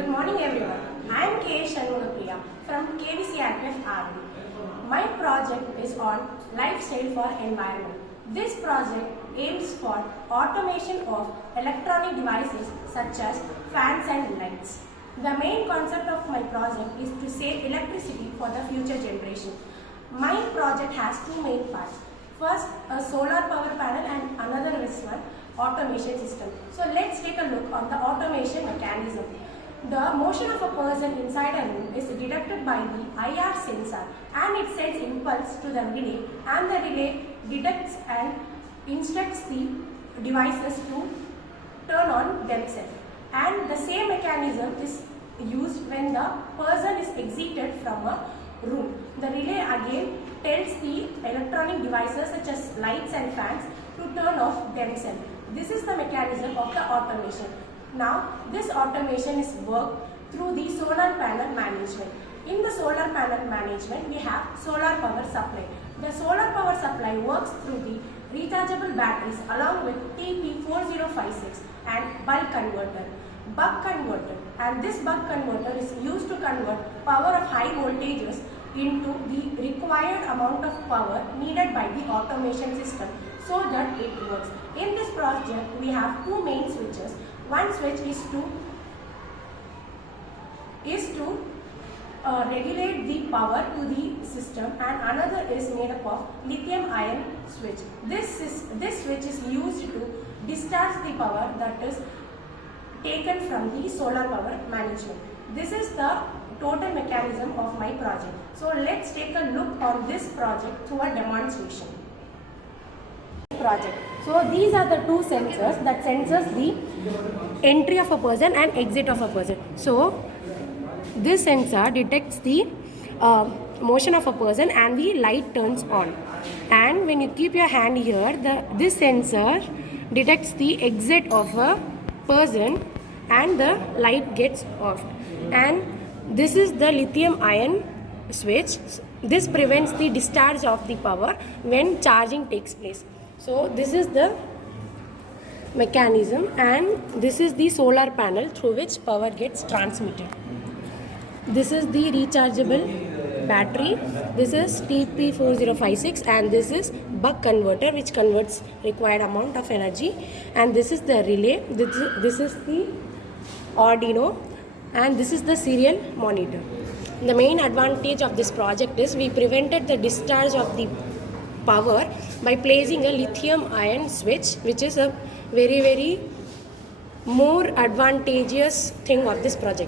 Good morning everyone. I am K. Shanmugapriya from KVCRPF RD. My project is on lifestyle for environment. This project aims for automation of electronic devices such as fans and lights. The main concept of my project is to save electricity for the future generation. My project has two main parts. First, a solar power panel and another is one automation system. So let's take a look on the automation mechanism. The motion of a person inside a room is detected by the IR sensor and it sends impulse to the relay, and the relay detects and instructs the devices to turn on themselves. And the same mechanism is used when the person is exited from a room. The relay again tells the electronic devices such as lights and fans to turn off themselves. This is the mechanism of the automation. Now, this automation is worked through the solar panel management. In the solar panel management, we have solar power supply. The solar power supply works through the rechargeable batteries along with TP4056 and bulk converter. Buck converter, and this buck converter is used to convert power of high voltages into the required amount of power needed by the automation system so that it works. In this project, we have two main switches. One switch is to regulate the power to the system, and another is made up of lithium ion switch. This switch is used to discharge the power that is taken from the solar power management. This is the total mechanism of my project. So let's take a look on this project through a demonstration. Project. So these are the two sensors that senses the entry of a person and exit of a person. So this sensor detects the motion of a person and the light turns on. And when you keep your hand here, this sensor detects the exit of a person and the light gets off. And this is the lithium ion switch. This prevents the discharge of the power when charging takes place. So this is the mechanism, and this is the solar panel through which power gets transmitted. This is the rechargeable battery. This is TP4056 and this is buck converter which converts required amount of energy, and this is the relay. This is the Arduino, and this is the serial monitor. The main advantage of this project is we prevented the discharge of the power by placing a lithium ion switch, which is a very more advantageous thing of this project.